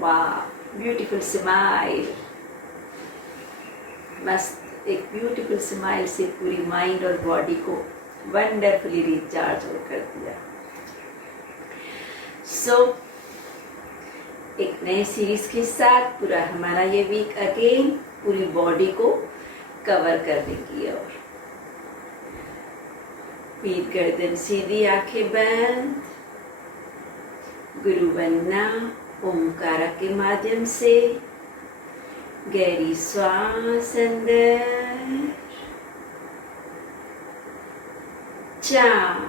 वाह, beautiful smile. मस्त, एक ब्यूटीफुल स्माइल से पूरी माइंड और बॉडी को वंडरफुली रिचार्ज कर दिया। सो एक नए सीरीज के साथ पूरा हमारा ये वीक अगेन पूरी बॉडी को कवर करने की और पीठ गर्दन सीधी, आंखें बंद, गुरु बनना। ओमकार के माध्यम से गहरी श्वास अंदर, 4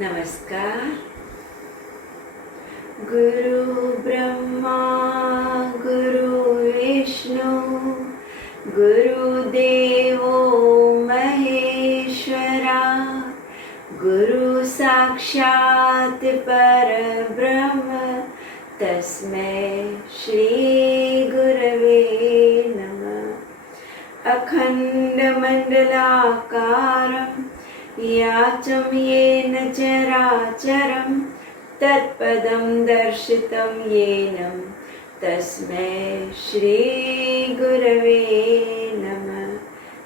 नमस्कार। गुरु ब्रह्मा गुरु विष्णु गुरुदेवो महेश्वरा, गुरु साक्षात् परब्रह्म तस्मै श्री गुरवे नमः। अखण्डमण्डलाकारं याचं येन चराचरं तत्पदं दर्शितं येन तस्मै श्री गुरवे नमः।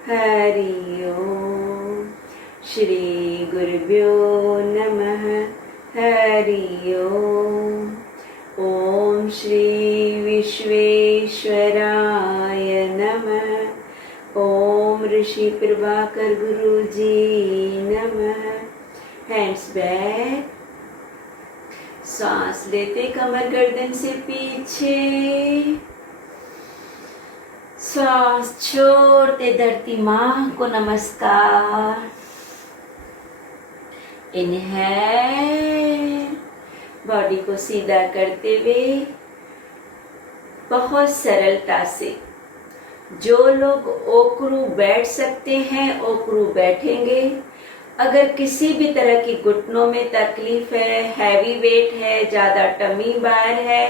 हरि ओम। श्री गुरुभ्यो नमः। हरि ओम। ओम श्री विश्वेश्वराय नमः। ओम ऋषि प्रभाकर गुरुजी नमः। हैंड्स बैक, सांस लेते कमर गर्दन से पीछे, सांस छोड़ते धरती माँ को नमस्कार। इनहेल, बॉडी को सीधा करते हुए बहुत सरलता से जो लोग ओकरू बैठ सकते हैं ओकरू बैठेंगे। अगर किसी भी तरह की घुटनों में तकलीफ है, हैवी वेट है, ज्यादा टमी बाहर है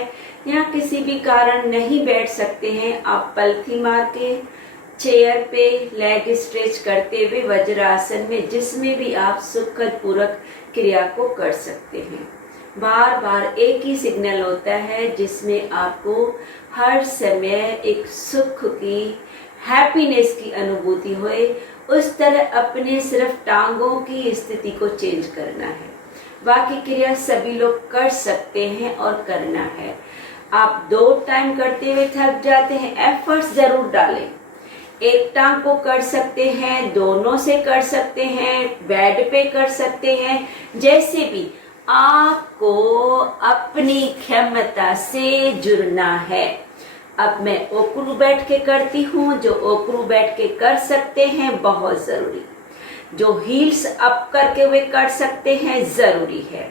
या किसी भी कारण नहीं बैठ सकते हैं, आप पलथी मार के चेयर पे लेग स्ट्रेच करते हुए वज्रासन में जिसमें भी आप सुखद पूरक क्रिया को कर सकते हैं। बार बार एक ही सिग्नल होता है जिसमें आपको हर समय एक सुख की, हैप्पीनेस की अनुभूति होए, उस तरह अपने सिर्फ टांगों की स्थिति को चेंज करना है। बाकी क्रिया सभी लोग कर सकते हैं और करना है। आप 2 टाइम करते हुए थक जाते हैं, एफर्ट्स जरूर डालें। एक टांग को कर सकते हैं, दोनों से कर सकते हैं, बेड पे कर सकते हैं, जैसे भी आपको अपनी क्षमता से जुड़ना है। अब मैं ओकरू बैठ के करती हूँ, जो ओकरू बैठ के कर सकते हैं बहुत जरूरी, जो हील्स अप करके हुए कर सकते हैं जरूरी है,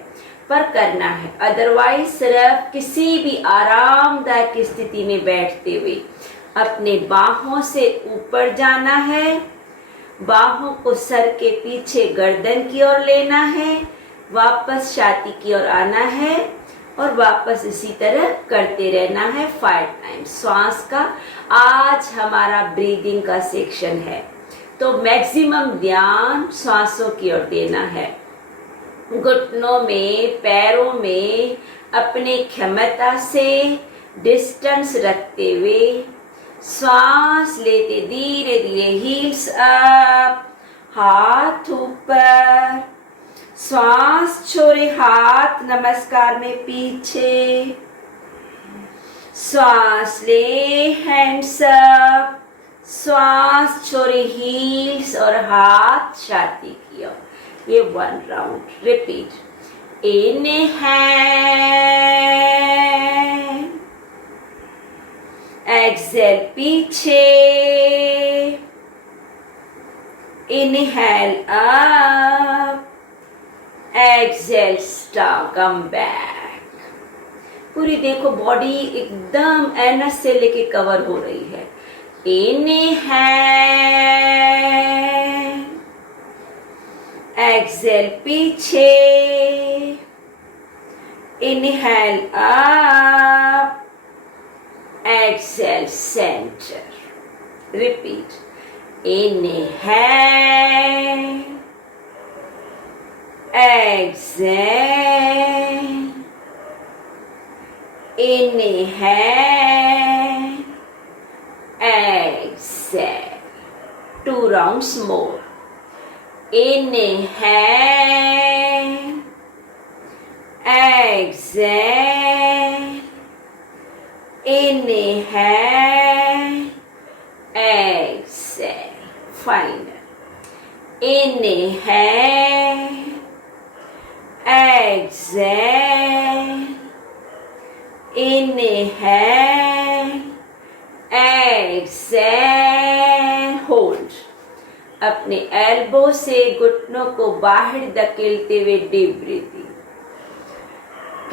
पर करना है। अदरवाइज सिर्फ किसी भी आरामदायक स्थिति में बैठते हुए अपने बाहों से ऊपर जाना है, बाहों को सर के पीछे गर्दन की ओर लेना है, वापस छाती की ओर आना है और वापस इसी तरह करते रहना है 5 टाइम्स। श्वास का आज हमारा ब्रीदिंग का सेक्शन है, तो मैक्सिमम ध्यान श्वासों की ओर देना है। घुटनों में, पैरों में अपने क्षमता से डिस्टेंस रखते हुए श्वास लेते धीरे धीरे हील्स अप, हाथ ऊपर, श्वास छोड़े, हाथ नमस्कार में पीछे, श्वास ले, हैंड्स अप, श्वास छोड़े, हील्स और हाथ छाती की ओर। ये 1 राउंड रिपीट। इनहेल, एक्सेल पीछे, inhale up, exhale star come back. पूरी देखो बॉडी एकदम एनस से लेके कवर हो रही है। इनहेल, एक्सेल पीछे, inhale up, exhale center. Repeat. Inhale, exhale, inhale, exhale. 2 rounds more. Inhale, exhale, inhale, exhale. Final. Inhale, exhale, inhale, exhale. Hold. अपने एल्बो से घुटनों को बाहर धकेलते हुए डीप ब्रीथिंग।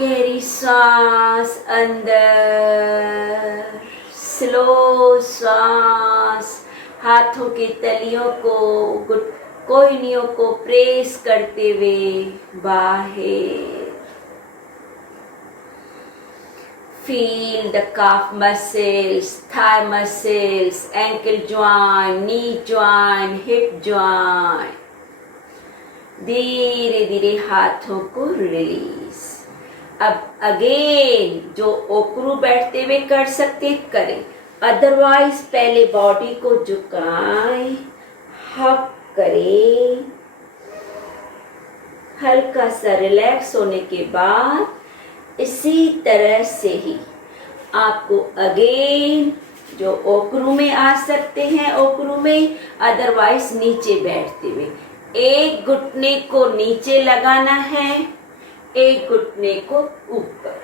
गहरी सांस अंदर, स्लो सांस, हाथों की तलियों को, कोहनियों को प्रेस करते हुए बाहर। Feel the calf muscles, thigh muscles, ankle joint, knee joint, hip joint. धीरे धीरे हाथों को रिलीज। अब अगेन जो ओकरू बैठते हुए कर सकते करें, अदरवाइज पहले बॉडी को झुकाएं, हक करें। हल्का सा रिलैक्स होने के बाद इसी तरह से ही आपको अगेन जो ओकरू में आ सकते हैं ओकरू में, अदरवाइज नीचे बैठते हुए एक घुटने को नीचे लगाना है, एक घुटने को ऊपर,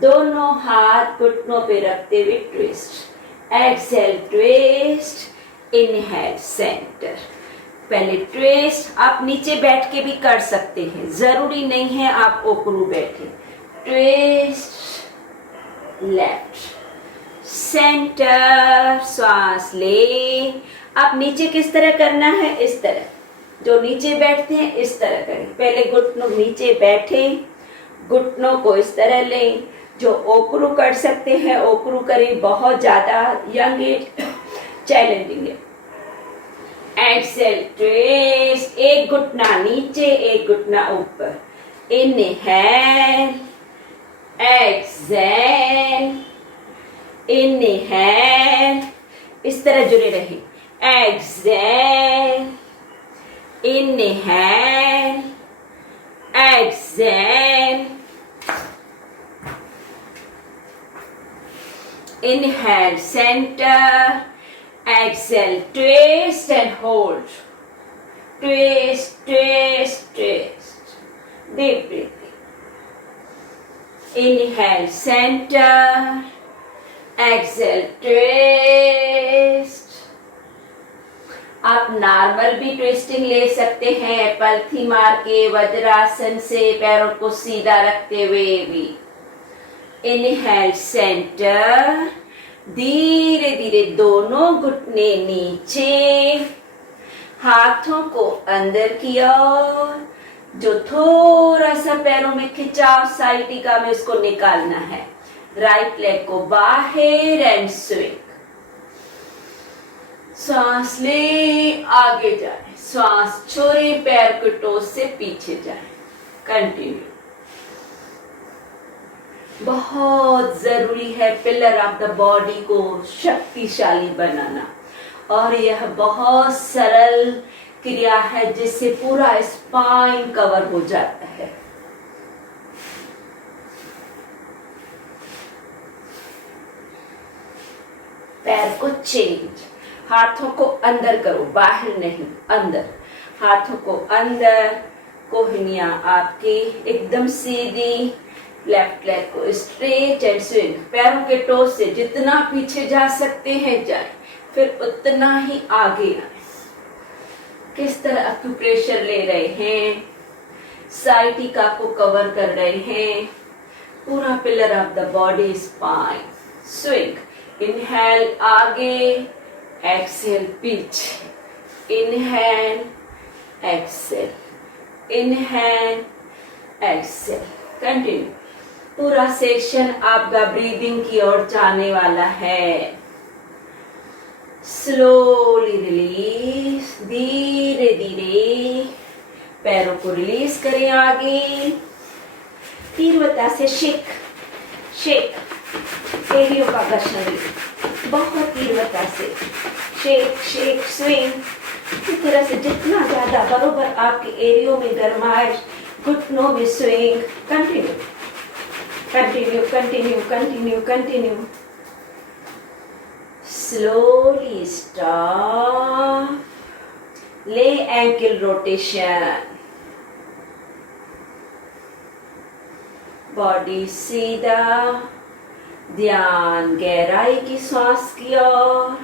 दोनों हाथ घुटनों पे रखते हुए twist. Exhale twist, inhale center. पहले ट्विस्ट, आप नीचे बैठ के भी कर सकते हैं, जरूरी नहीं है आप ओकरू बैठे। ट्विस्ट, लेफ्ट सेंटर, श्वास ले। आप नीचे किस तरह करना है, इस तरह। जो नीचे बैठते हैं इस तरह करें। पहले घुटनों नीचे बैठे, घुटनों को इस तरह लें। जो ओकरू कर सकते हैं ओकरू करें, बहुत ज्यादा यंग एज चैलेंजिंग है। एक्सेल ट्विस्ट, एक घुटना नीचे एक घुटना ऊपर। इनहेल, एक्सेल, इनहेल, इस तरह जुड़े रहे। Exhale, inhale, exhale, inhale center, exhale twist and hold. Twist, twist, twist, deep breathing. Inhale center, exhale twist. आप नॉर्मल भी ट्विस्टिंग ले सकते हैं, पलथी मार के वज्रासन से पैरों को सीधा रखते हुए भी। इनहेल सेंटर, धीरे धीरे दोनों घुटने नीचे, हाथों को अंदर की ओर। जो थोड़ा सा पैरों में खिंचाव साइटिका में उसको निकालना है। राइट लेग को बाहर एंड स्विंग। सांस ले, आगे जाए, सांस छोड़े, पैर के टोस से पीछे जाए। कंटिन्यू। बहुत जरूरी है पिलर ऑफ द बॉडी को शक्तिशाली बनाना, और यह बहुत सरल क्रिया है जिससे पूरा स्पाइन कवर हो जाता है। पैर को चेंज, हाथों को अंदर करो, बाहर नहीं, अंदर। हाथों को अंदर, कोहनियां आपकी एकदम सीधी, लेफ्ट लेग को स्ट्रेट एंड स्विंग, पैरों के टोस से जितना पीछे जा सकते हैं जाए, फिर उतना ही आगे आए। किस तरह एक्यूप्रेशर ले रहे हैं, साइटिका को कवर कर रहे हैं, पूरा pillar of the body spine. Swing, inhale आगे, एक्सेल पीछे, inhale exhale, inhale Excel. Continue. पूरा सेक्शन आपका ब्रीदिंग की ओर जाने वाला है। स्लोली रिलीज, धीरे धीरे पैरों को रिलीज करें आगे। तीव्रता से शेक शेक, एरियो का घर्षण, बहुत तीव्रता से शेक शेक स्विंग। इस तरह से जितना ज्यादा बरोबर आपके एरियो में गरमाइश, घुटनों में swing. Continue continue continue continue continue. Slowly stop, ले एंकल रोटेशन, बॉडी सीधा, ध्यान गहराई की श्वास की ओर।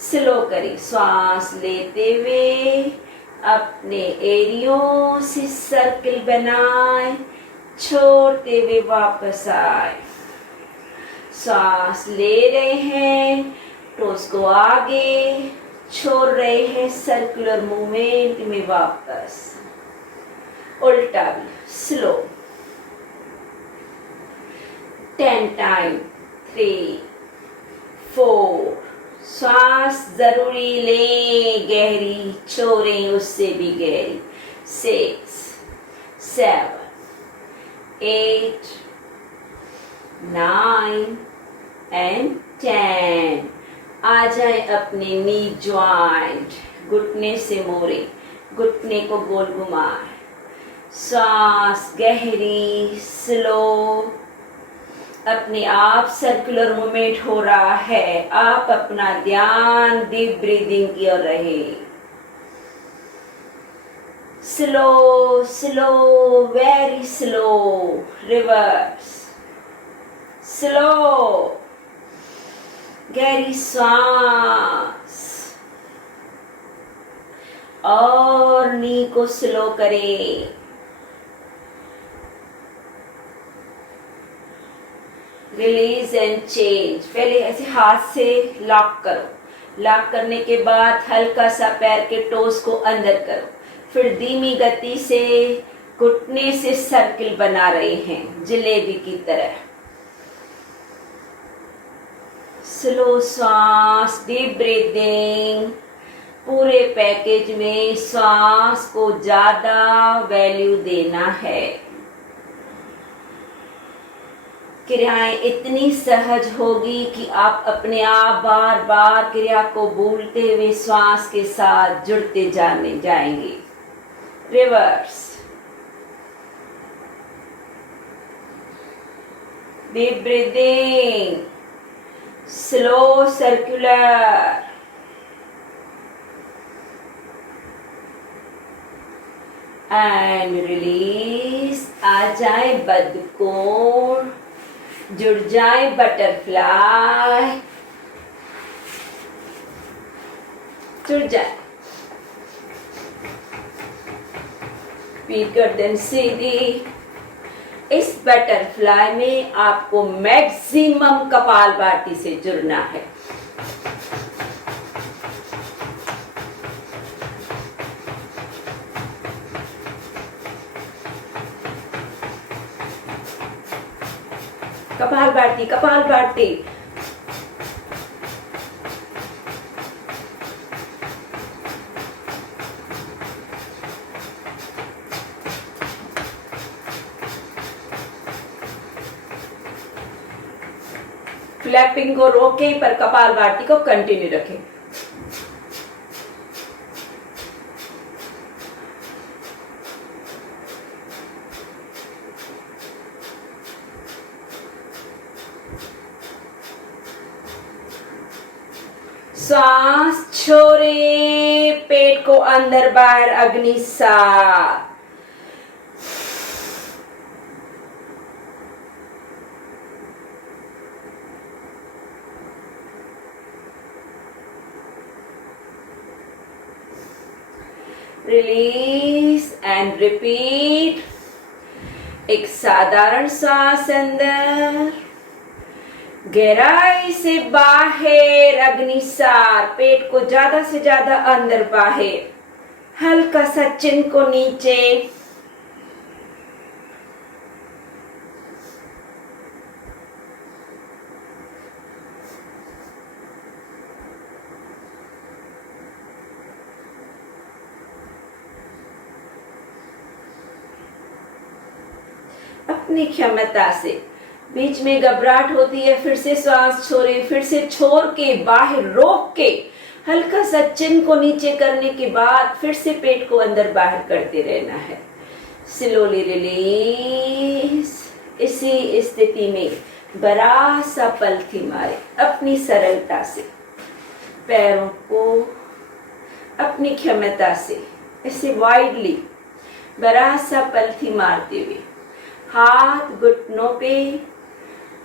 स्लो करें, श्वास लेते हुए अपने एरियो से सर्किल बनाए, छोड़ते हुए वापस आए। सांस ले रहे हैं, टोस को आगे, छोड़ रहे हैं सर्कुलर मूवमेंट में वापस। उल्टा भी स्लो, 10 टाइम, 3, 4। सांस जरूरी लें, गहरी छोड़ें, उससे भी गहरी। 6, 7, 8, 9 and 10। आ जाए अपने नी ज्वाइंट, घुटने से मोड़े, घुटने को गोल घुमाए। सांस गहरी, स्लो, अपने आप सर्कुलर मूवमेंट हो रहा है। आप अपना ध्यान डीप ब्रीदिंग की ओर रहे। Slow slow, very slow, reverse. Slow, गहरी सांस, और नी को स्लो करें। Release and change. पहले ऐसे हाथ से लॉक करो, लॉक करने के बाद हल्का सा पैर के टोस को अंदर करो, फिर धीमी गति से घुटने से सर्किल बना रहे हैं जलेबी की तरह। स्लो सांस, डीप ब्रीदिंग। पूरे पैकेज में सांस को ज्यादा वैल्यू देना है। क्रियाएं इतनी सहज होगी कि आप अपने आप बार बार क्रिया को भूलते हुए श्वास के साथ जुड़ते जाने जाएंगे। Reverse, deep breathing, slow circular, and release. आ जाए बद्धकोण, जुड़ जाए बटरफ्लाई, जुड़ जाए। पीठ गर्दन सीधी। इस बटरफ्लाई में आपको मैक्सिमम कपालभाति से जुड़ना है। कपालभाति, कपालभाति। फ्लैपिंग को रोके पर कपालभाति को कंटिन्यू रखें। सांस छोड़े, पेट को अंदर बाहर, अग्नि साफ। Release and repeat. एक साधारण सांस अंदर, गहराई से बाहर अग्निसार, पेट को ज्यादा से ज्यादा अंदर बाहर, हल्का सा चिन को नीचे, अपनी क्षमता से। बीच में घबराहट होती है, फिर से श्वास छोड़े, फिर से छोड़ के बाहर रोक के हल्का सा चिन को नीचे करने के बाद फिर से पेट को अंदर बाहर करते रहना है। Slowly release. इसी स्थिति में बड़ा सा पलथी मारे अपनी सरलता से, पैरों को अपनी क्षमता से ऐसे वाइडली बड़ा सा पलथी मारते हुए हाथ घुटनों पे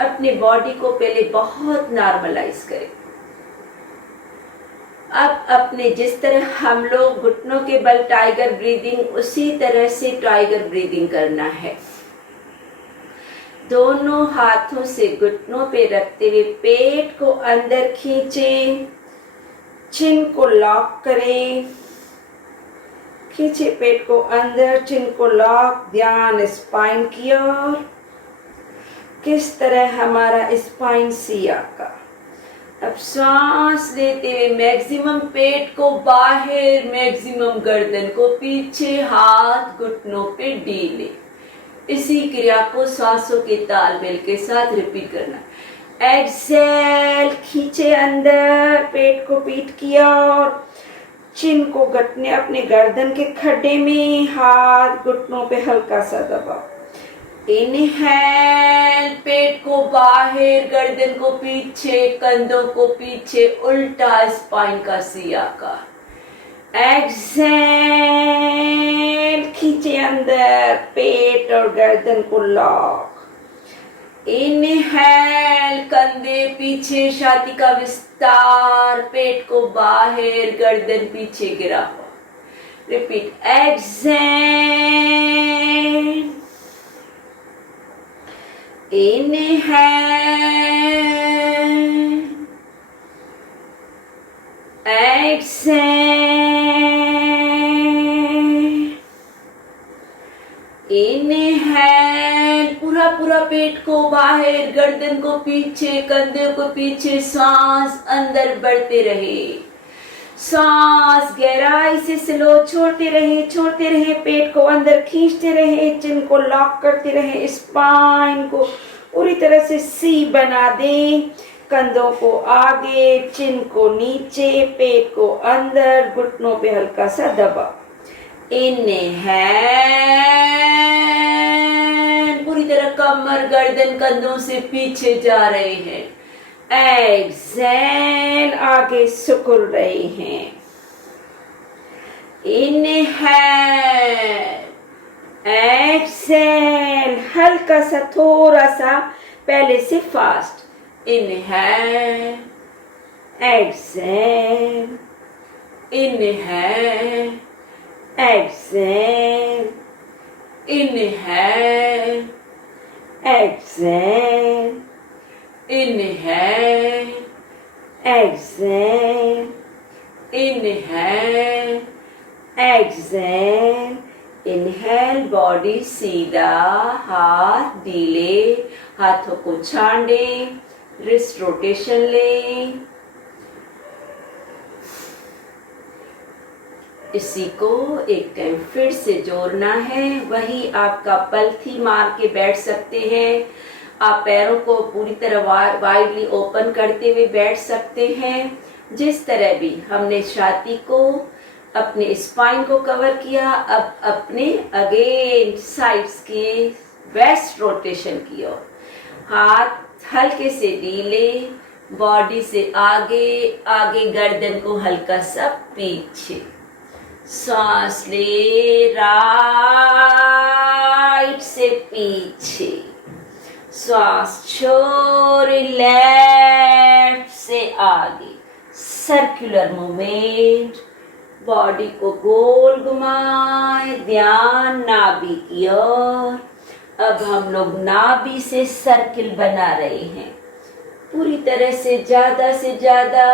अपने बॉडी को पहले बहुत नॉर्मलाइज करें। अब अपने जिस तरह हम लोग घुटनों के बल टाइगर ब्रीदिंग, उसी तरह से टाइगर ब्रीदिंग करना है। दोनों हाथों से घुटनों पे रखते हुए पेट को अंदर खींचें, चिन को लॉक करें, खींचे पेट को अंदर, चिन को लॉक, ध्यान स्पाइन की ओर। किस तरह हमारा स्पाइन सिया का। अब सांस लेते हुए मैक्सिमम पेट को बाहर, मैक्सिमम गर्दन को पीछे, हाथ घुटनों पे ढीले। इसी क्रिया को सांसों के तालमेल के साथ रिपीट करना। एक्सेल, खींचे अंदर, पेट को पीठ की ओर, चिन को घटने अपने गर्दन के खड्डे में, हाथ घुटनों पे हल्का सा दबाओ। इनहेल, पेट को बाहर, गर्दन को पीछे, कंधों को पीछे, उल्टा स्पाइन का सिया का। एक्सेल, खींचे अंदर, पेट और गर्दन को लॉक। इनहेल, कंधे पीछे, छाती का विस्तार, पेट को बाहर, गर्दन पीछे गिरा हुआ। Repeat. Exhale, inhale, exhale, inhale, पूरा पूरा पेट को बाहर, गर्दन को पीछे, कंधे को पीछे, सांस अंदर बढ़ते रहे। सांस गहराई से स्लो छोड़ते रहे, पेट को अंदर खींचते रहे, चिन को लॉक करते रहे, स्पाइन को पूरी तरह से सी बना दें। कंधों को आगे, चिन को नीचे, पेट को अंदर, घुटनों पे हल्का सा दबाव। इनहेल, पूरी तरह कमर, गर्दन कंधों से पीछे जा रहे हैं। एक्सेल, आगे सिकुड़ रहे हैं। इनहेल, एक्सेल, हल्का सा, थोड़ा सा पहले से fast. Inhale, exhale, inhale, exhale, inhale, exhale, inhale, exhale, inhale, exhale. Inhale, body सीधा, हाथ ढीले, हाथों को छांडे, रिस्ट रोटेशन लें। इसी को एक टाइम फिर से जोड़ना है। वही आपका पलथी मार के बैठ सकते हैं। आप पैरों को पूरी तरह वाइडली ओपन करते हुए बैठ सकते हैं। जिस तरह भी हमने छाती को, अपने स्पाइन को कवर किया, अब अपने अगेन साइड्स की वेस्ट रोटेशन की ओर। हाथ हल्के से ढीले, बॉडी से आगे, आगे गर्दन को हल्का सा पीछे। सांस ले, राइट से पीछे, श्वास छोड़, लेफ्ट से आगे, सर्कुलर मूवमेंट। बॉडी को गोल घुमाए, ध्यान नाभि की ओर। अब हम लोग नाभि से सर्किल बना रहे हैं। पूरी तरह से ज्यादा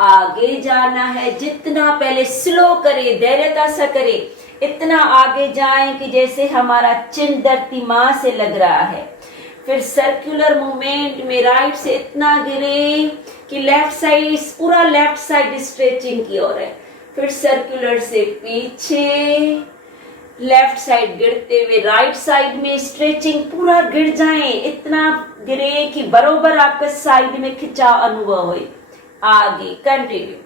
आगे जाना है। जितना पहले स्लो करे, धैर्यता से करे, इतना आगे जाएं कि जैसे हमारा चिन्ह धरती मां से लग रहा है। फिर सर्कुलर मूवमेंट में राइट से इतना गिरे कि लेफ्ट साइड, पूरा लेफ्ट साइड स्ट्रेचिंग की ओर है। फिर सर्कुलर से पीछे, लेफ्ट साइड गिरते हुए राइट साइड में स्ट्रेचिंग, पूरा गिर जाए, इतना गिरे कि बरोबर आपका साइड में खिंचाव अनुभव हो। आगे कंटिन्यू,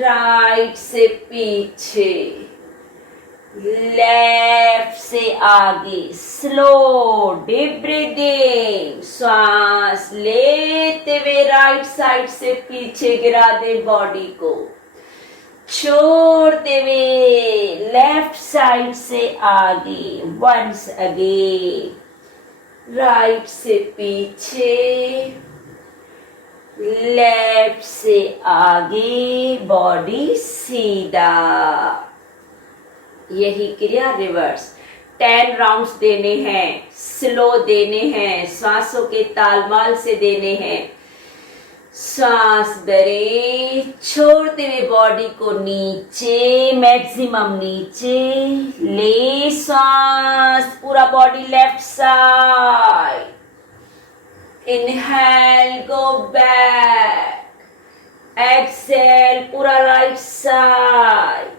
राइट से पीछे, लेफ्ट से आगे, स्लो डीप ब्रीदिंग, श्वास लेते हुए राइट साइड से पीछे गिरा दे बॉडी को, छोड़ते हुए लेफ्ट साइड से आगे। वंस अगेन, राइट से पीछे, लेफ्ट से आगे, बॉडी सीधा। यही क्रिया रिवर्स 10 राउंड्स देने हैं, स्लो देने हैं, सांसों के तालमाल से देने हैं। सांस भरे, छोड़ते हुए बॉडी को नीचे, मैक्सिमम नीचे ले सांस, पूरा body left side. Inhale, go back, exhale, पूरा राइट साइड,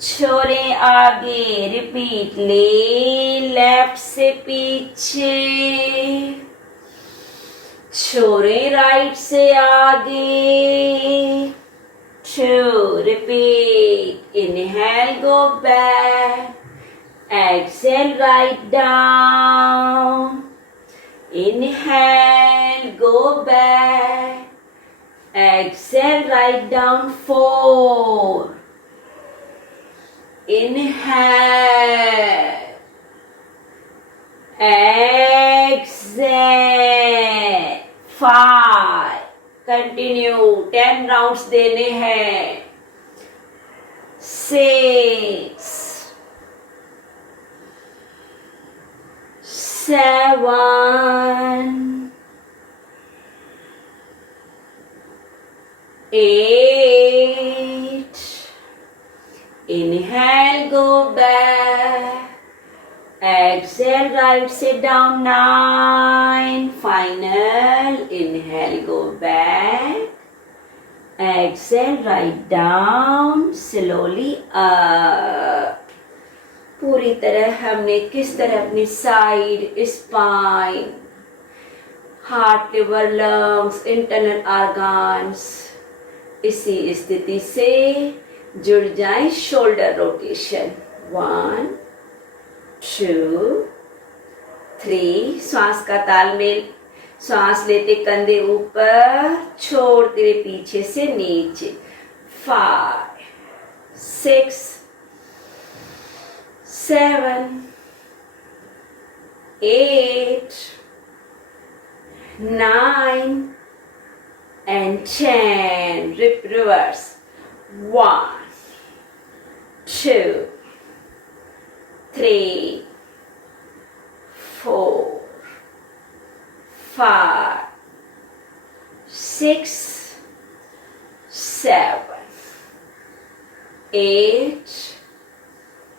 छोड़े आगे, रिपीट, ले लेफ्ट से पीछे, छोड़े राइट से आगे, 2, repeat, inhale, go back, exhale, right down, inhale, go back, exhale, right down, 4, inhale, exhale, 5, continue, 10 rounds देने हैं, 6, 7, 8, inhale, go back, exhale, right sit down, 9, final, inhale, go back, exhale, right down, slowly up। पूरी तरह हमने किस तरह अपनी side, spine, heart, liver, lungs, internal organs इसी स्थिति से जुड़ जाए। शोल्डर रोटेशन, 1, 2, 3, श्वास का तालमेल, श्वास लेते कंधे ऊपर, छोड़ते हुए पीछे से नीचे, 5, 6, 7, 8, 9 and 10. Reverse. 1, 2, 3, 4, 5, 6, 7, 8,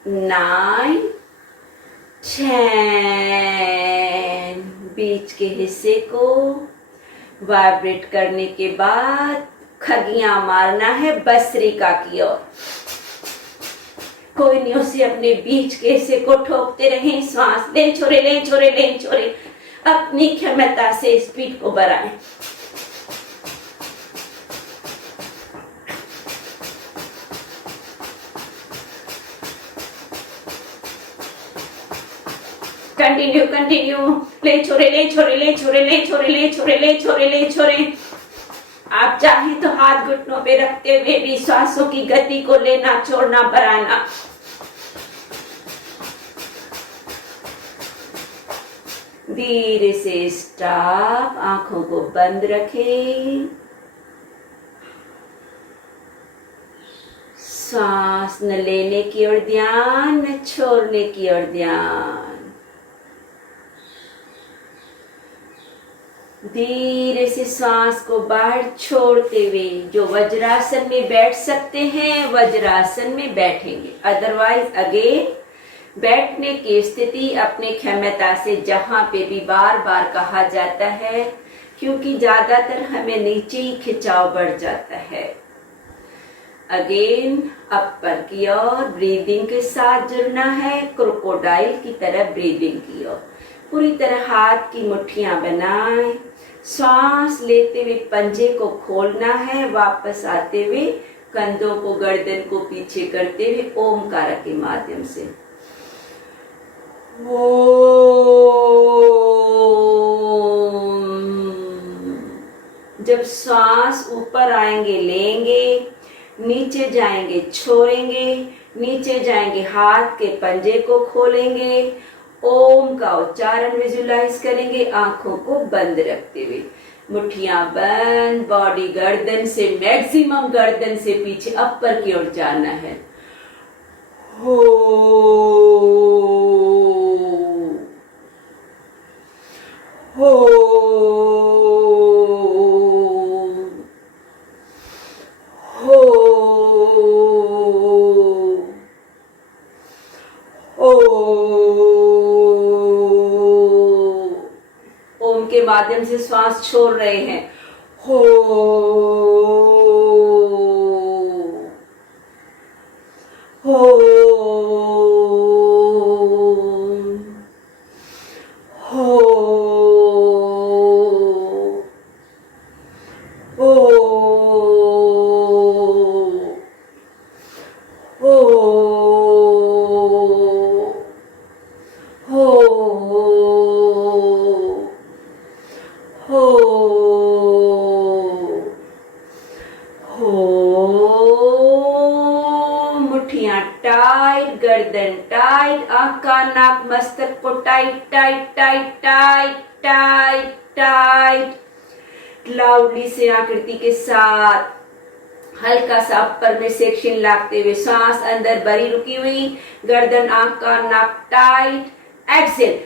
9, 10। बीच के हिस्से को वाइब्रेट करने के बाद खगियां मारना है भस्त्रिका की ओर। कोई नहीं, उसे अपने बीच के हिस्से को ठोकते रहें। श्वास लें छोड़े, लें छोड़े, लें छोड़े, अपनी क्षमता से स्पीड को बढ़ाएं। कंटिन्यू कंटिन्यू, ले छोड़े, ले छोड़े, ले छोड़े, ले छोड़े, ले छोड़े, ले छोड़े, ले छोड़े। आप चाहे तो हाथ घुटनों पे रखते हुए भी श्वासों की गति को लेना, छोड़ना, बढ़ाना। धीरे से स्टॉप, आंखों को बंद रखें। सांस न लेने की ओर ध्यान, न छोड़ने की ओर ध्यान। धीरे से सांस को बाहर छोड़ते हुए जो वज्रासन में बैठ सकते हैं वज्रासन में बैठेंगे, अदरवाइज अगेन बैठने की स्थिति अपने क्षमता से जहां पे भी बार बार कहा जाता है, क्योंकि ज्यादातर हमें नीचे ही खिंचाव बढ़ जाता है। अगेन अपर की ओर ब्रीदिंग के साथ जुड़ना है, क्रोकोडाइल की तरह ब्रीदिंग की ओर। पूरी तरह हाथ की मुट्ठियां बनाएं, सांस लेते हुए पंजे को खोलना है, वापस आते हुए कंधों को गर्दन को पीछे करते हुए ओमकार के माध्यम से जब सांस ऊपर आएंगे लेंगे, नीचे जाएंगे छोड़ेंगे, नीचे जाएंगे हाथ के पंजे को खोलेंगे, ओम का उच्चारण विजुलाइज करेंगे आंखों को बंद रखते हुए। मुट्ठियां बंद, बॉडी गर्दन से मैक्सिमम गर्दन से पीछे अपर की ओर जाना है। हो हो ओम के माध्यम से श्वास छोड़ रहे हैं। हो हो टाइट, गर्दन टाइट, आंख कान नाक मस्तक को tight tight tight tight tight tight. Loudly से आकृति के साथ हल्का सा अपर में सेक्शन लागते हुए सांस अंदर भरी रुकी हुई, गर्दन आंख कान नाक टाइट। Excel,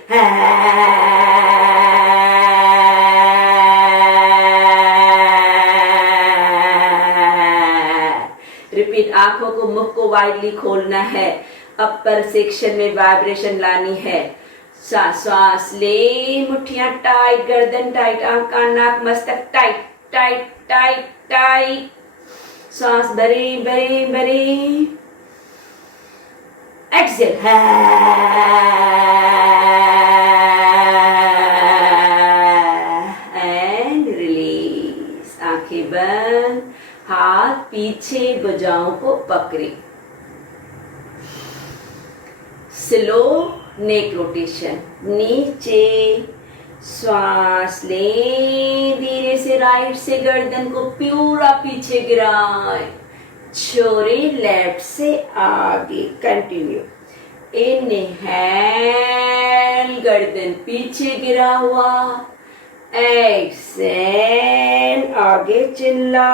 repeat. आंखों को मुख को वाइडली खोलना है, अपर सेक्शन में वाइब्रेशन लानी है। सांस ले, मुट्ठियां टाइट, गर्दन टाइट, आंख कान नाक मस्तक टाइट टाइट टाइट टाइट। सांस भरे भरे भरे। Exhale, and release. आंखें बंद, हाथ पीछे भुजाओं को पकड़े। स्लो नेक रोटेशन, नीचे श्वास ले, धीरे से राइट से गर्दन को पूरा पीछे गिराए, छोड़े लेफ्ट से आगे। कंटिन्यू। इनहेल, गर्दन पीछे गिरा हुआ। एक्सेल, आगे चिल्ला।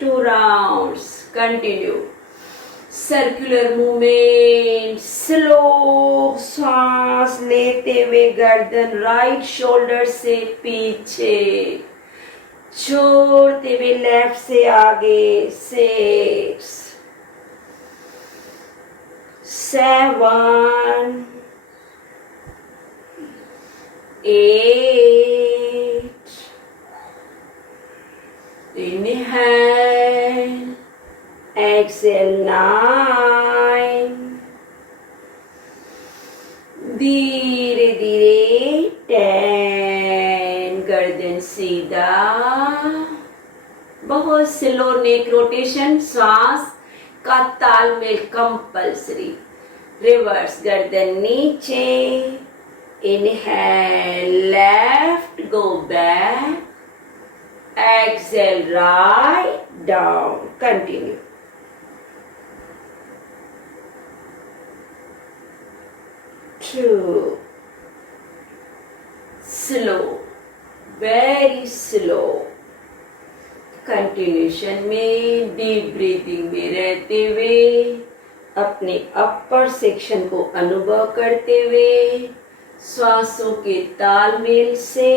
2 rounds. Continue. Circular movement, slow सांस लेते हुए गर्दन राइट शोल्डर से पीछे, छोड़ते हुए लेफ्ट से आगे। 6 7 8 Inhale, exhale 9, धीरे धीरे 10, गर्दन सीधा। बहुत स्लो नेक रोटेशन, सांस का तालमेल कंपल्सरी। रिवर्स, गर्दन नीचे। Inhale left, go back. Exhale right, down. Continue. Two. Slow, very slow. Continuation में डीप ब्रीदिंग में रहते हुए अपने अपर सेक्शन को अनुभव करते हुए श्वासों के तालमेल से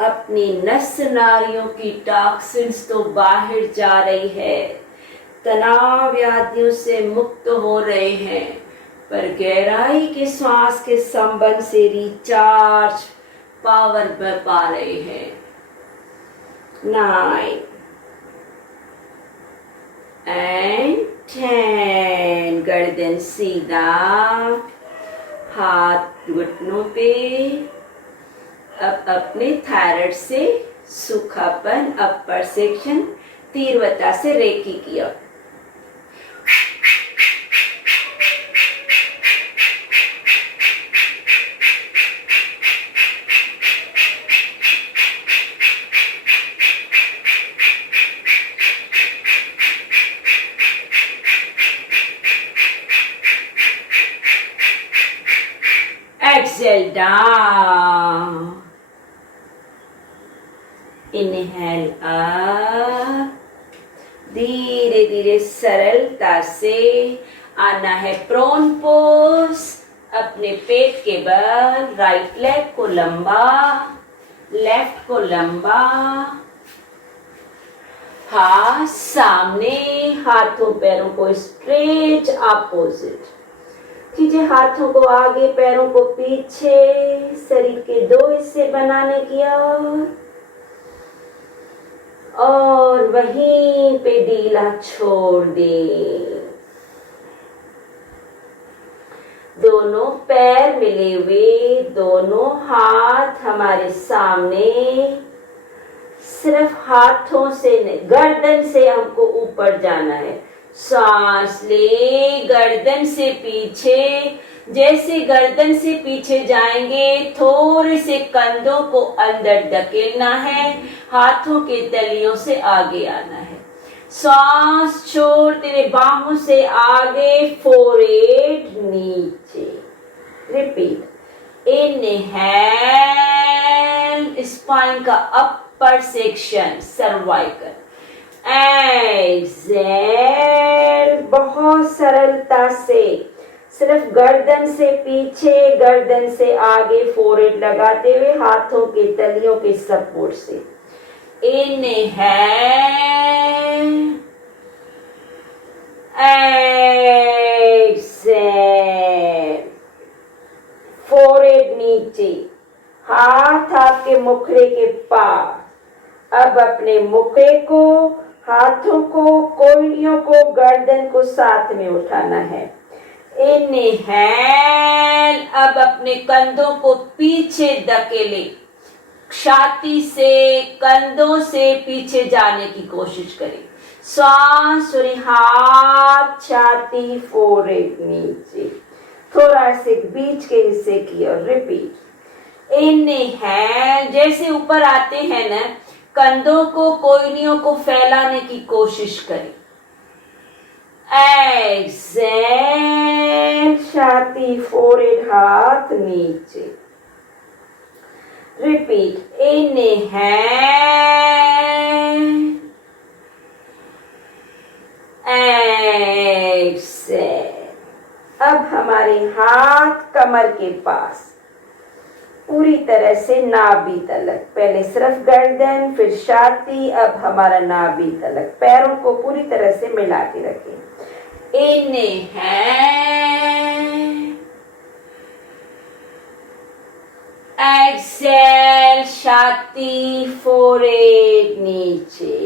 अपनी नस नाड़ियों की टॉक्सिन्स तो बाहर जा रही है, तनाव व्याधियों से मुक्त हो रहे हैं, पर गहराई के श्वास के संबंध से रिचार्ज पावर पा रहे हैं। 9 and 10। गर्दन सीधा, हाथ घुटनों पे। अब अपने थायराइड से सूखापन अपर सेक्शन तीव्रता से रेकी किया। Exhale down. Inhale up. धीरे धीरे सरलता से आना है प्रोन पोज। अपने पेट के बल राइट लेग को लंबा, लेफ्ट को लंबा, हाथ सामने, हाथों पैरों को स्ट्रेट अपोजिट कीजिए। हाथों को आगे, पैरों को पीछे, शरीर के 2 हिस्से बनाने की और वहीं पे ढीला छोड़ दे। दोनों पैर मिले हुए, दोनों हाथ हमारे सामने। सिर्फ हाथों से नहीं, गर्दन से हमको ऊपर जाना है। सांस ले, गर्दन से पीछे। जैसे गर्दन से पीछे जाएंगे थोड़े से कंधों को अंदर धकेलना है, हाथों के तलियों से आगे आना है। सांस छोड़ते हुए बाहों से आगे, फोरहेड नीचे। रिपीट। इनहेल, स्पाइन का अपर सेक्शन, सर्वाइकल। एक्सहेल, बहुत सरलता से सिर्फ गर्दन से पीछे, गर्दन से आगे, फोरहेड लगाते हुए हाथों के तलियों के सपोर्ट से। इनहेल, एक्सहेल, फोरहेड नीचे, हाथ आपके मुखड़े के पास। अब अपने मुखड़े को, हाथों को, कोहनियों को, गर्दन को साथ में उठाना है। इनहेल, अब अपने कंधों को पीछे धकेले, छाती से, कंधों से पीछे जाने की कोशिश करें। सांस और हाथ, छाती, फोरहेड नीचे, थोड़ा से बीच के हिस्से की ओर। रिपीट। इनहेल, जैसे ऊपर आते हैं ना, कंधों को, कोहनियों को फैलाने की कोशिश करें। एक्सहेल, छाती, फोरहेड, हाथ नीचे। रिपीट। Inhale, exhale. अब हमारे हाथ कमर के पास, पूरी तरह से नाभि तलक। पहले सिर्फ गर्दन, फिर छाती, अब हमारा नाभि तलक। पैरों को पूरी तरह से मिला के रखें। इनहेल, एक्सहेल, छाती, फोरहेड नीचे।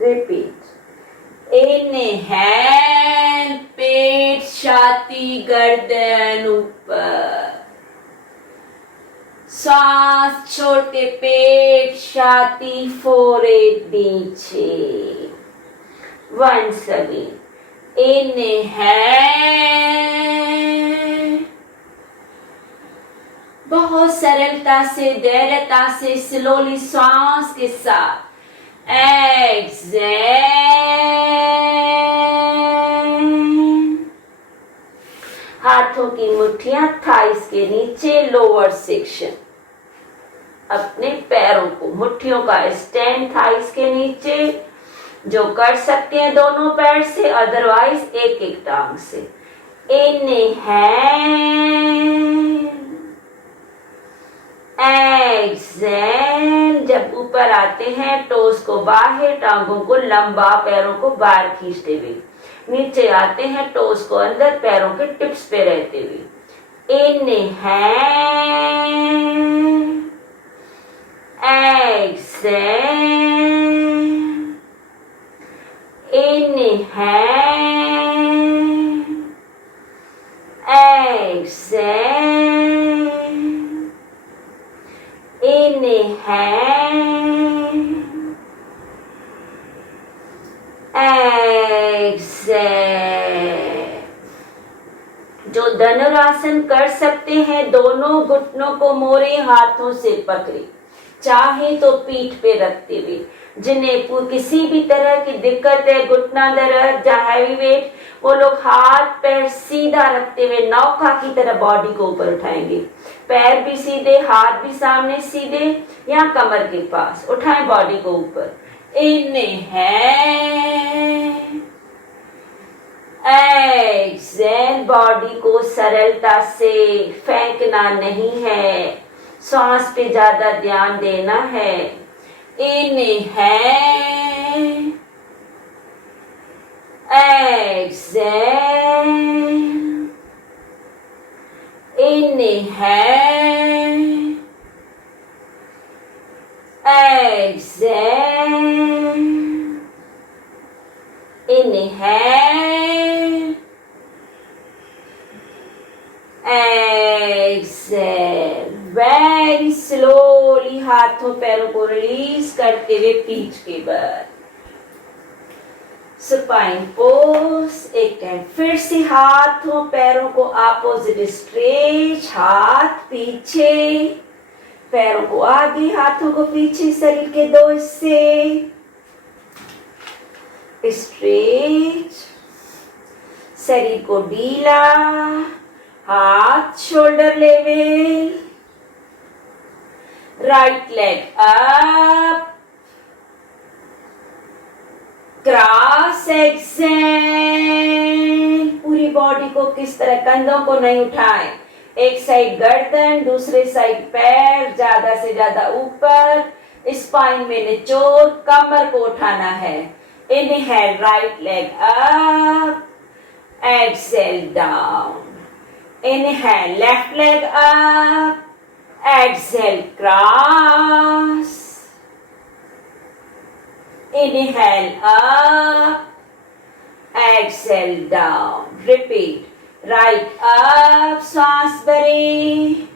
रिपीट। इनहेल, पेट, छाती, गर्दन ऊपर। सांस छोड़ते पेट, छाती, फोरहेड नीचे। Once again. इनहेल, बहुत सरलता से, धैर्यता से, स्लोली सांस के साथ। एक्सहेल, हाथों की मुट्ठियां थाइस के नीचे, लोअर सेक्शन। अपने पैरों को, मुट्ठियों का स्टैंड थाइस के नीचे, जो कर सकते हैं दोनों पैर से, अदरवाइज एक एक टांग से। Inhale, exhale. जब ऊपर आते हैं टोस को बाहर, टांगों को लंबा, पैरों को बाहर खींचते हुए। नीचे आते हैं टोस को अंदर, पैरों के टिप्स पे रहते हुए। Inhale, exhale, inhale, exhale, inhale, exhale. जो धनुरासन कर सकते हैं, दोनों घुटनों को मोड़े, हाथों से पकड़े, चाहे तो पीठ पे रखते हुए। जिन्हें किसी भी तरह की दिक्कत है, घुटना दर्द या हैवी वेट, वो लोग हाथ पैर सीधा रखते हुए नौका की तरह बॉडी को ऊपर उठाएंगे। पैर भी सीधे, हाथ भी सामने सीधे, या कमर के पास उठाएं बॉडी को ऊपर। Inhale, exhale. बॉडी को सरलता से फेंकना नहीं है, सांस पे ज्यादा ध्यान देना है। Inhale, exhale, inhale, exhale, inhale, exhale. Very slowly हाथों पैरों को रिलीज करते हुए पीठ के बल, सुपाइन पोज। एक टाइम फिर से हाथों पैरों को अपोजिट स्ट्रेच, हाथ पीछे, पैरों को आगे, हाथों को पीछे, शरीर के दो हिस्से स्ट्रेच, शरीर को ढीला, हाथ shoulder level, right leg up, cross exhale. पूरी बॉडी को किस तरह, कंधों को नहीं उठाएं, एक साइड गर्दन, दूसरे साइड पैर, ज्यादा से ज्यादा ऊपर, स्पाइन में निचोड़, कमर को उठाना है। Inhale, right leg up, exhale down. Inhale, left leg up, exhale cross. Inhale up, exhale down. Repeat. Right up, सांस भरें,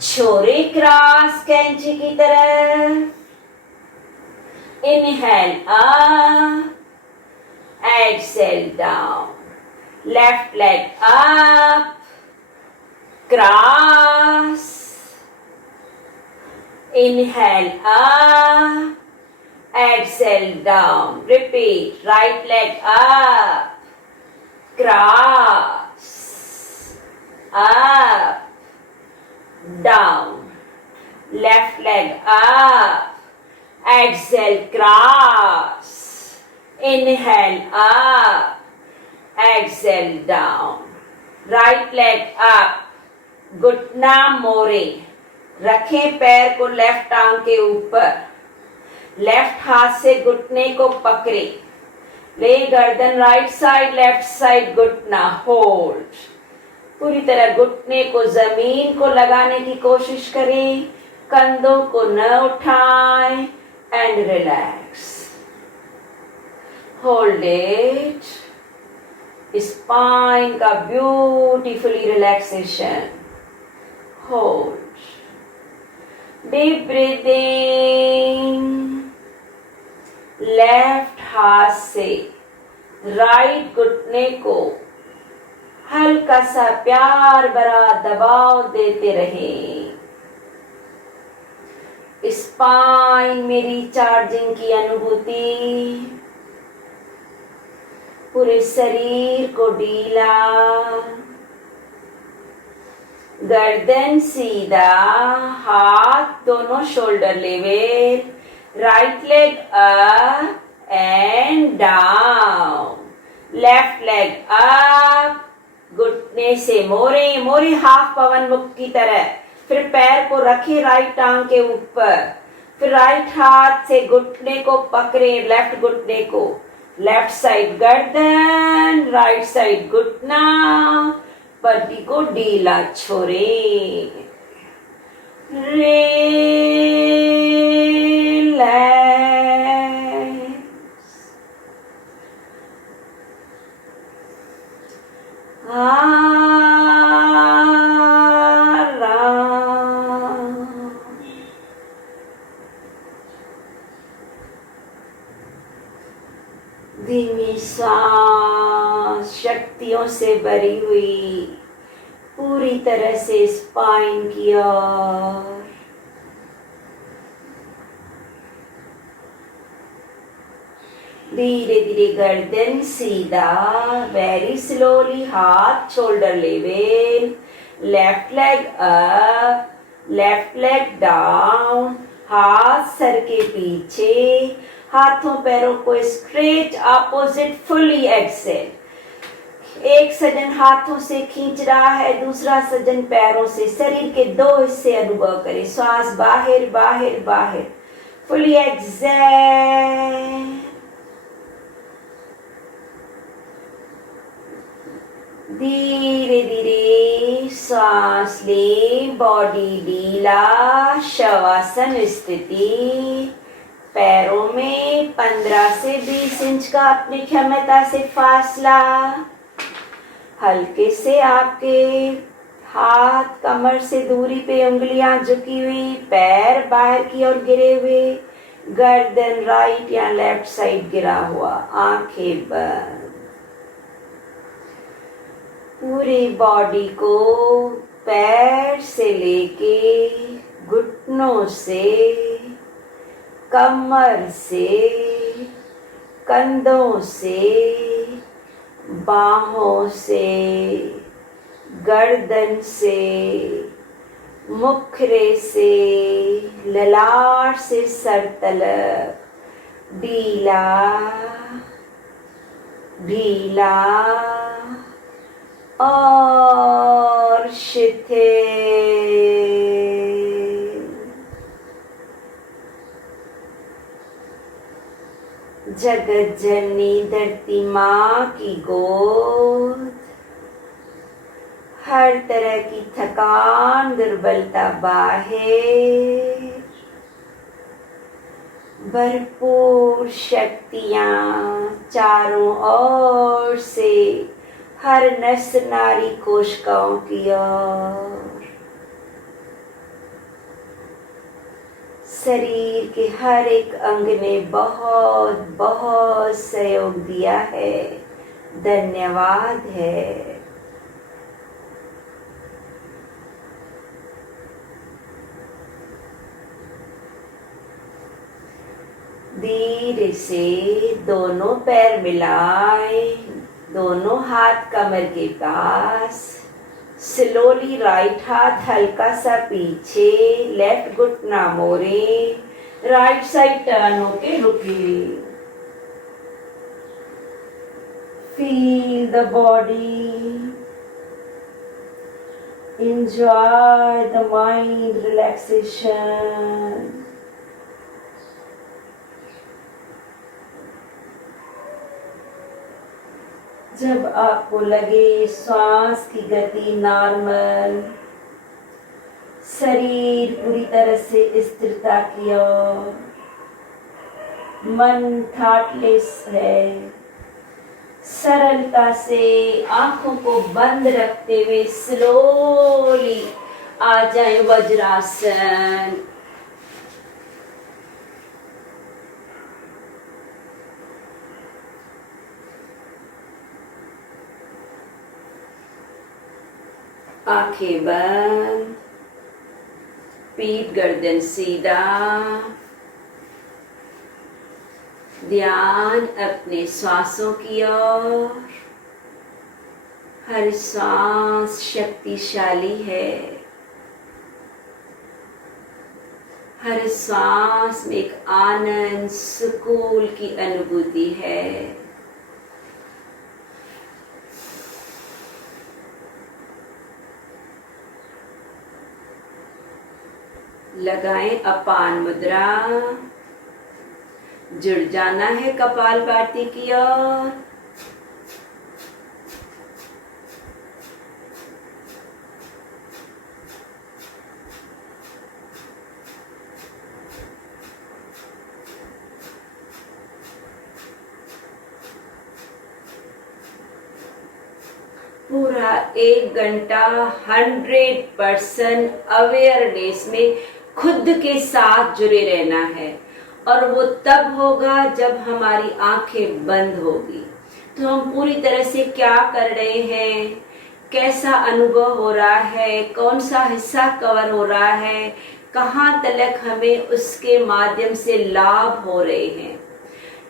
छोरे क्रॉस कैंची की तरफ। Inhale up, exhale down. Left leg up, cross. Inhale up, exhale down. Repeat. Right leg up, cross, up, down. Left leg up, exhale, cross. Inhale up, exhale down. Right leg up, घुटना मोड़े, रखें पैर को left टांग के ऊपर, left हाथ से घुटने को पकड़े, ले गर्दन राइट साइड, लेफ्ट साइड घुटना होल्ड। पूरी तरह घुटने को जमीन को लगाने की कोशिश करें, कंधों को न उठाएं, and relax. Hold it. Spine का beautifully relaxation. Hold. Deep breathing. Left हाथ से राइट घुटने को हल्का सा प्यार भरा दबाव देते रहें। स्पाइन में रिचार्जिंग की अनुभूति, पूरे शरीर को ढीला, गर्दन सीधा, हाथ दोनों shoulder level, right leg up and down, left leg up, घुटने से मोरे मोरे हाफ पवन मुक्त की तरह। फिर पैर को रखे राइट टांग के ऊपर, फिर राइट हाथ से घुटने को पकड़े, लेफ्ट घुटने को, लेफ्ट साइड गर्दन, राइट साइड घुटना, पट्टी को ढीला छोड़े। रिलैक्स। आराम। धीमी सांस शक्तियों से भरी हुई पूरी तरह से स्पाइन की ओर। धीरे धीरे गर्दन सीधा, वेरी स्लोली हाथ shoulder level, left leg up, left leg down, हाथ सर के पीछे, हाथों पैरों को स्ट्रेट अपोजिट, फुली एक्सेल। एक सजन हाथों से खींच रहा है, दूसरा सजन पैरों से। शरीर के दो हिस्से अनुभव करें, श्वास बाहर बाहर बाहर, फुली एक्सेल। धीरे धीरे सांस ले, बॉडी ढीला, शवासन स्थिति। पैरों में 15 से 20 इंच का अपनी क्षमता से फासला। हल्के से आपके हाथ कमर से दूरी पे, उंगलियां झुकी हुई, पैर बाहर की ओर गिरे हुए, गर्दन राइट या लेफ्ट साइड गिरा हुआ, आंखें बंद। पूरी बॉडी को पैर से लेके घुटनों से, कमर से, कंधों से, बाहों से, गर्दन से, मुखरे से, ललाट से सर तलक ढीला ढीला और शिथिल। जगत जननी धरती माँ की गोद, हर तरह की थकान दुर्बलता बाहर, भरपूर शक्तियाँ चारों ओर से, हर नस नारी कोशिकाओं की ओर। शरीर के हर एक अंग ने बहुत बहुत सहयोग दिया है, धन्यवाद है। धीरे से दोनों पैर मिलाए, दोनों हाथ कमर के पास, स्लोली राइट हाथ हल्का सा पीछे, लेफ्ट घुटना मोड़े, राइट साइड टर्न होके रुके। Feel the body, enjoy the mind relaxation. जब आपको लगे श्वास की गति नॉर्मल, शरीर पूरी तरह से स्थिरता की ओर, मन थॉटलेस है, सरलता से आंखों को बंद रखते हुए स्लोली आ जाए वज्रासन। आंखें बंद, पीठ गर्दन सीधा, ध्यान अपने श्वासों की ओर। हर सांस शक्तिशाली है। हर सांस में एक आनंद सुकून की अनुभूति है। लगाएं अपान मुद्रा। जुड़ जाना है कपालभाति की ओर। पूरा 1 घंटा 100% अवेयरनेस में खुद के साथ जुड़े रहना है, और वो तब होगा जब हमारी आंखें बंद होगी। तो हम पूरी तरह से क्या कर रहे हैं, कैसा अनुभव हो रहा है, कौन सा हिस्सा कवर हो रहा है, कहाँ तक हमें उसके माध्यम से लाभ हो रहे हैं।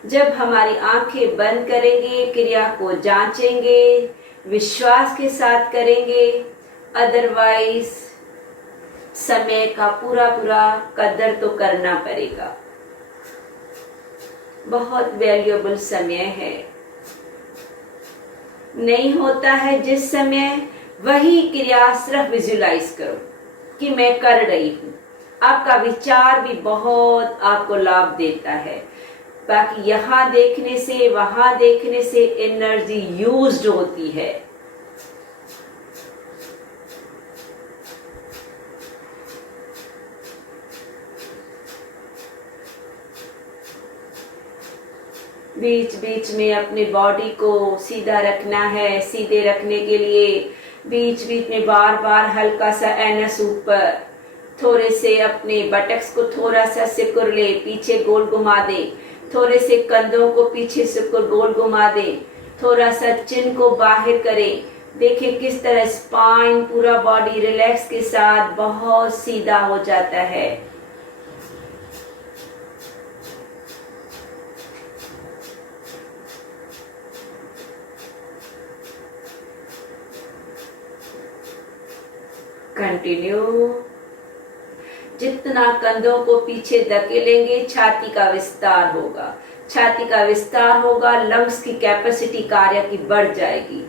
जब हमारी आंखें बंद करेंगे, क्रिया को जांचेंगे, विश्वास के साथ करेंगे, अदरवाइज समय का पूरा कदर तो करना पड़ेगा। बहुत वैल्यूएबल समय है। नहीं होता है जिस समय, वही क्रिया सिर्फ विजुलाइज करो कि मैं कर रही हूं। आपका विचार भी बहुत आपको लाभ देता है। बाकी यहाँ देखने से, वहां देखने से एनर्जी यूज्ड होती है। बीच बीच में अपने बॉडी को सीधा रखना है। सीधे रखने के लिए बीच बीच में बार बार हल्का सा एनस ऊपर, थोड़े से अपने बटक्स को थोड़ा सा सिकुड़ ले, पीछे गोल घुमा दे। थोड़े से कंधों को पीछे सिकुड़ गोल घुमा दे। थोड़ा सा चिन को बाहर करें। देखिए किस तरह स्पाइन, पूरा बॉडी रिलैक्स के साथ बहुत सीधा हो जाता है। कंटिन्यू। जितना कंधों को पीछे धकेलेंगे, छाती का विस्तार होगा। छाती का विस्तार होगा, लंग्स की कैपेसिटी कार्य की बढ़ जाएगी।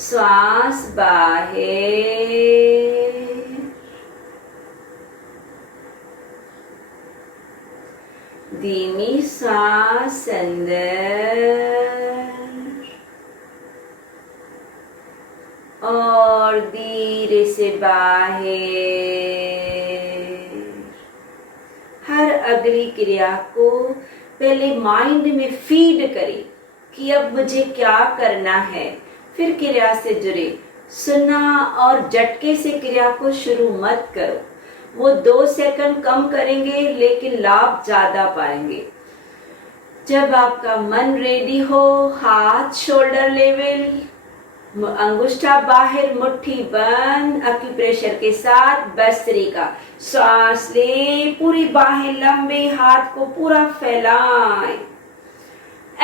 श्वास बाहर, धीमी सांस अंदर और धीरे से बाहर। हर अगली क्रिया को पहले माइंड में फीड करें कि अब मुझे क्या करना है, फिर क्रिया से जुड़े। सुना और झटके से क्रिया को शुरू मत करो। वो 2 सेकंड कम करेंगे लेकिन लाभ ज्यादा पाएंगे। जब आपका मन रेडी हो, हाथ शोल्डर लेवल, अंगुष्ठा बाहर, मुट्ठी बंद, एक्यूप्रेशर के साथ भस्त्रिका। सांस ले, पूरी बाहें लंबे, हाथ को पूरा फैलाएं।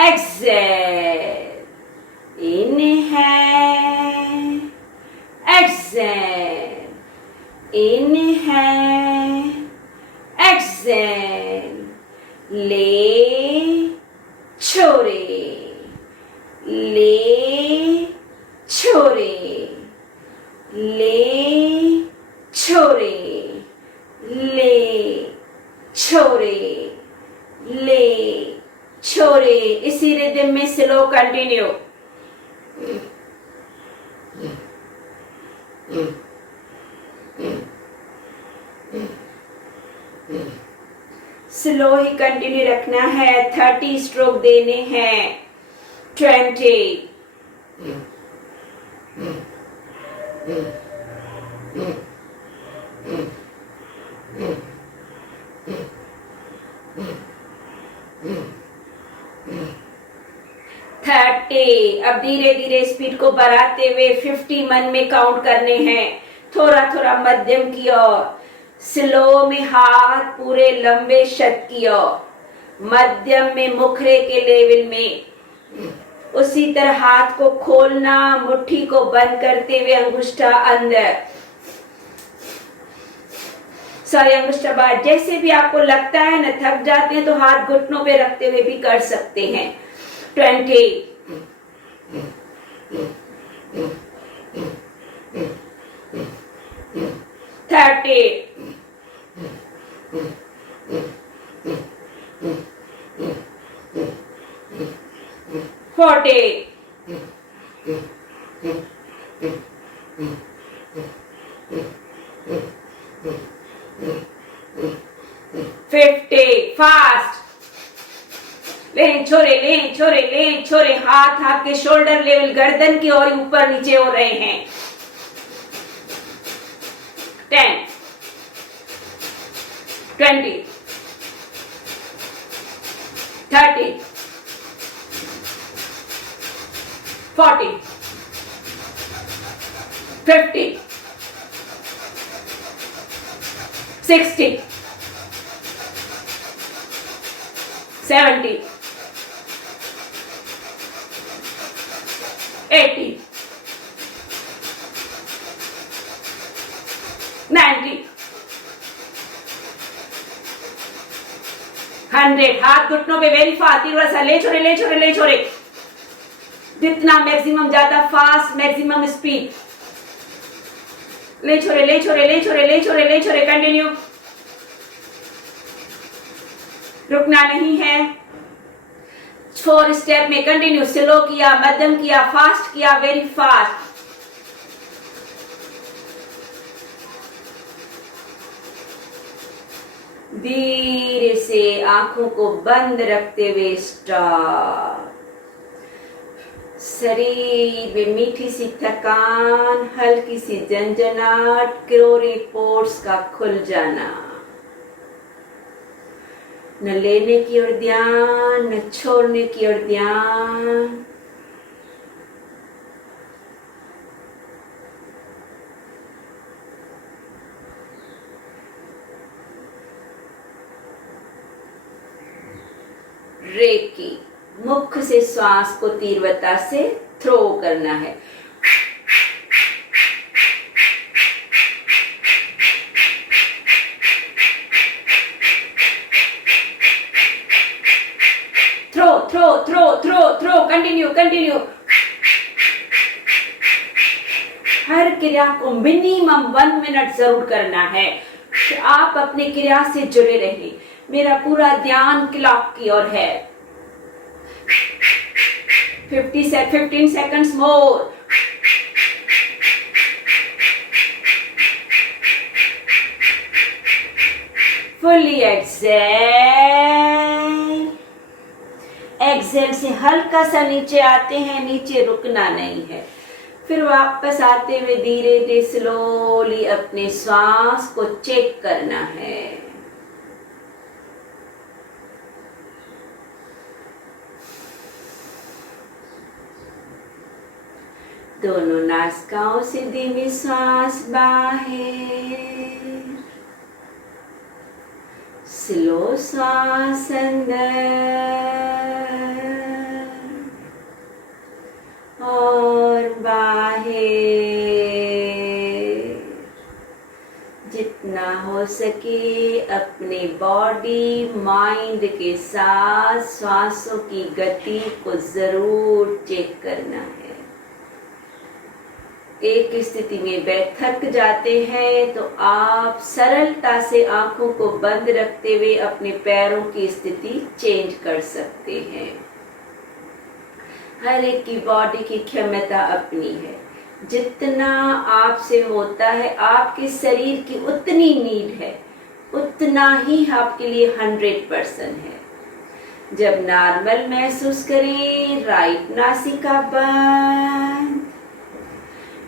Exhale, inhale, exhale, inhale, exhale. ले, छोड़े, ले, छोड़े, ले, छोड़े, ले, छोड़े, ले, छोड़े। इसी रिदम में स्लो कंटिन्यू। स्लो ही कंटिन्यू रखना है। 30 स्ट्रोक देने हैं। 20। अब धीरे धीरे स्पीड को बढ़ाते हुए 50 मन में काउंट करने हैं। थोड़ा थोड़ा मध्यम की ओर, स्लो में हाथ पूरे लंबे शत की ओर। मध्यम में मुखरे के लेवल में। उसी तरह हाथ को खोलना, मुट्ठी को बंद करते हुए अंगुष्ठा अंदर, सॉरी अंगुष्ठा बाहर। जैसे भी आपको लगता है ना, थक जाते हैं तो हाथ घुटनों पे रखते हुए भी कर सकते हैं। 20, 30, 40, 50, फास्ट। लें छोरे, लें छोरे, लें छोरे। हाथ आपके शोल्डर लेवल, गर्दन की ओर ऊपर नीचे हो रहे हैं। 10, 20, 30, 40, 50, 60, 70, 80, 90, 100। हाथ घुटनों पे वेरी फास्ट, तीव्र सा ले छोरे, ले छोरे, ले छोरे। जितना मैक्सिमम, ज्यादा फास्ट, मैक्सिमम स्पीड। ले छोरे, ले छोरे, ले छोरे, ले छोरे, ले छोरे। कंटिन्यू, रुकना नहीं है। 4 स्टेप में कंटिन्यू। स्लो किया, मध्यम किया, फास्ट किया, वेरी फास्ट। धीरे से आंखों को बंद रखते हुए स्टॉप। शरीर में मीठी सी थकान, हल्की सी झंझनाहट, क्रोरी पोर्स का खुल जाना। न लेने की ओर ध्यान, न छोड़ने की ओर ध्यान। रेकी, मुख से श्वास को तीव्रता से थ्रो करना है। Throw throw throw throw throw. Continue continue. हर क्रिया को मिनिमम 1 मिनट जरूर करना है। आप अपनी क्रिया से जुड़े रहिए। मेरा पूरा ध्यान क्लॉक की ओर है। 15 seconds more. Fully exhale. Exhale से हल्का सा नीचे आते हैं, नीचे रुकना नहीं है। फिर वापस आते हुए धीरे धीरे स्लोली अपने श्वास को चेक करना है। दोनों नासिकाओं से धीमी श्वास बाहर, स्लो श्वास अंदर और बाहर। जितना हो सके अपने बॉडी माइंड के साथ श्वासों की गति को जरूर चेक करना है। एक स्थिति में थक जाते हैं तो आप सरलता से आंखों को बंद रखते हुए अपने पैरों की स्थिति चेंज कर सकते हैं। हर एक की बॉडी की क्षमता अपनी है। जितना आपसे होता है, आपके शरीर की उतनी नीड है, उतना ही आपके लिए 100% है। जब नॉर्मल महसूस करें, राइट नासिका बंद,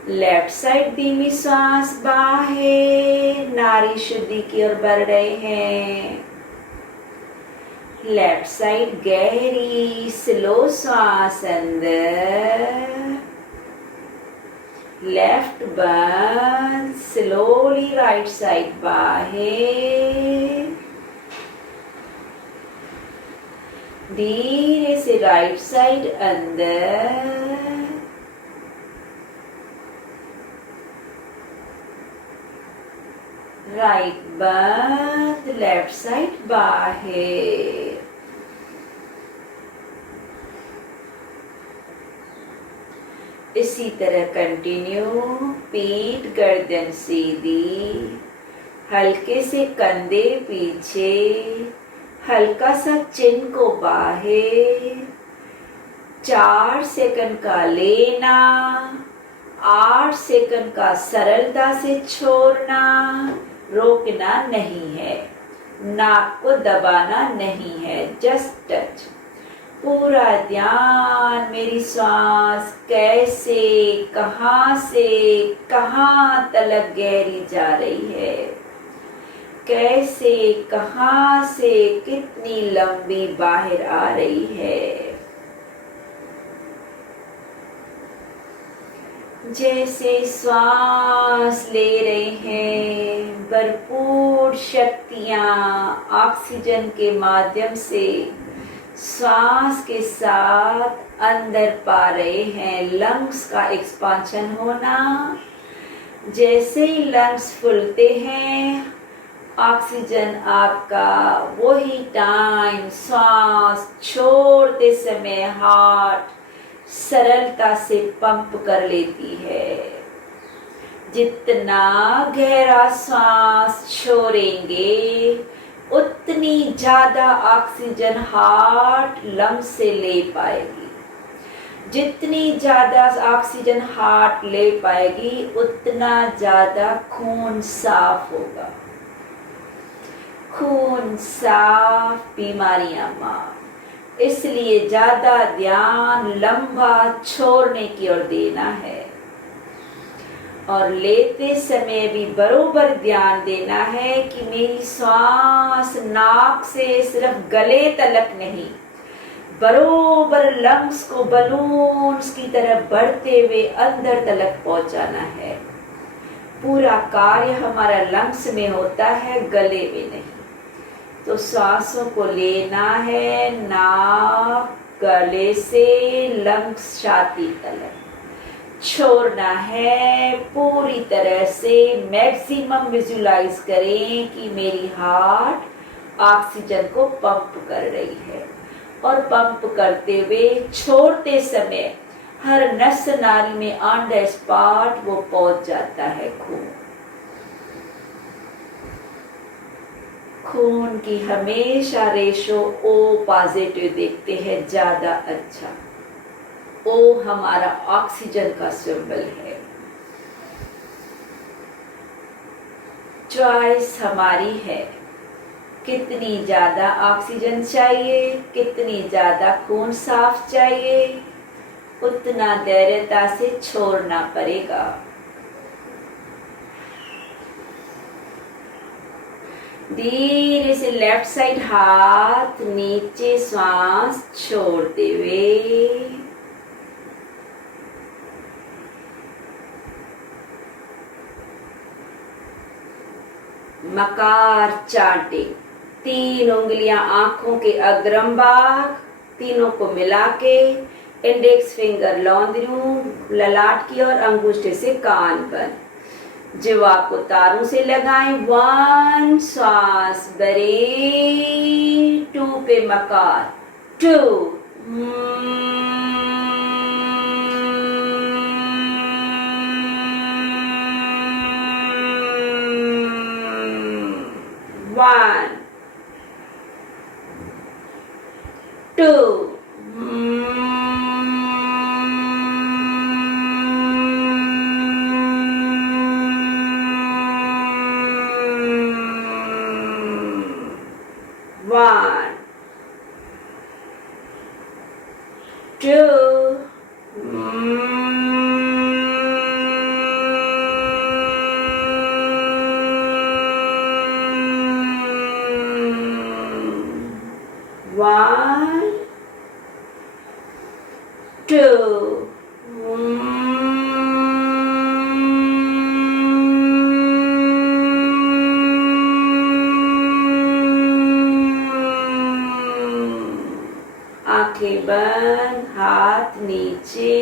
लेफ्ट साइड धीमी श्वास बाहर, नाड़ी शुद्धि की ओर बढ़ रहे हैं। लेफ्ट साइड गहरी स्लो श्वास अंदर, लेफ्ट बंद, स्लोली राइट साइड बाहर। धीरे से राइट साइड अंदर, राइट बंद, लेफ्ट साइड बाहर। इसी तरह कंटिन्यू। पीठ गर्दन सीधी, हल्के से कंधे पीछे, हल्का सा चिन को बाहर। 4 सेकंड का लेना, 8 सेकंड का सरलता से छोड़ना, रोकना नहीं है, नाक को दबाना नहीं है, जस्ट टच। पूरा ध्यान मेरी श्वास कैसे, कहां से कहां तक गहरी जा रही है, कैसे कहां से कितनी लंबी बाहर आ रही है। जैसे श्वास ले रहे हैं, भरपूर शक्तियां ऑक्सीजन के माध्यम से श्वास के साथ अंदर पा रहे हैं, लंग्स का एक्सपांशन होना। जैसे ही लंग्स फूलते हैं, ऑक्सीजन आपका वही टाइम श्वास छोड़ते समय हार्ट सरलता से पंप कर लेती है। जितना गहरा श्वास छोड़ेंगे, उतनी ज्यादा ऑक्सीजन हार्ट लंग्स से ले पाएगी। जितनी ज्यादा ऑक्सीजन हार्ट ले पाएगी, उतना ज्यादा खून साफ होगा। खून साफ, बीमारियां माफ। इसलिए ज्यादा ध्यान लंबा छोड़ने की ओर देना है, और लेते समय भी बरोबर ध्यान देना है कि मेरी श्वास नाक से सिर्फ गले तलक नहीं, बरोबर लंग्स को बलून्स की तरह बढ़ते हुए अंदर तलक पहुंचाना है। पूरा कार्य हमारा लंग्स में होता है, गले में नहीं। तो सांसों को लेना है नाक, गले से लंग्स, छाती तलक। छोड़ना है पूरी तरह से। मैक्सिमम विजुलाइज करें कि मेरी हार्ट ऑक्सीजन को पंप कर रही है, और पंप करते हुए छोड़ते समय हर नस नाली में ऑन द स्पॉट वो पहुंच जाता है खून। खून की हमेशा रेशो ओ पॉजिटिव देखते हैं, ज्यादा अच्छा। ओ हमारा ऑक्सीजन का सिंबल है। चॉइस हमारी है, कितनी ज्यादा ऑक्सीजन चाहिए, कितनी ज्यादा खून साफ चाहिए, उतना धैर्यता से छोड़ना पड़ेगा। धीरे से लेफ्ट साइड हाथ नीचे, श्वास छोड़ते हुए मकार चांटिंग। 3 उंगलियां आंखों के अग्रम भाग, तीनों को मिला के इंडेक्स फिंगर लौंदरू ललाट की और अंगूठे से कान बंद। जिह्वा को तारों से लगाएं। 1 श्वास भरे, 2 पे मकार, 2 1 2 1 2 1 2 1 बंद, हाथ नीचे।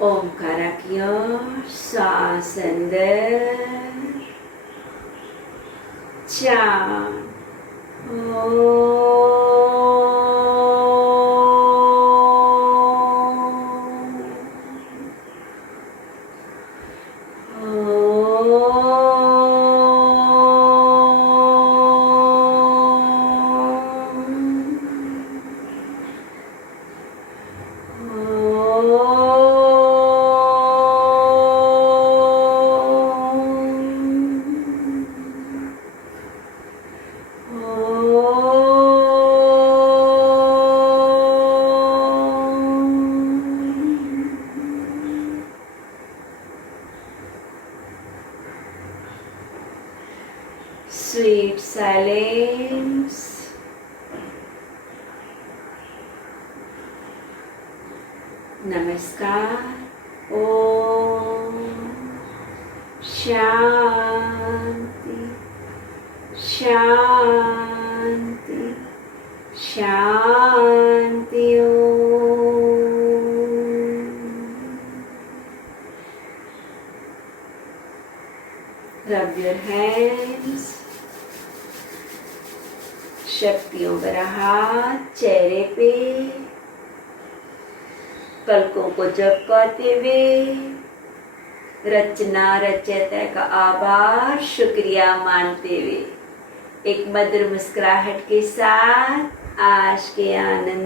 ओमकारा की ओर सांस अंदर, 4 Sweet silence. नमस्कार। ओम शांति शांति शांति। Rub your hands. शक्तियों भरा हाथ चेहरे पे, पलकों को झपकाते हुए रचना रचयिता का आभार शुक्रिया मानते हुए एक मधुर मुस्कुराहट के साथ आज के आनंद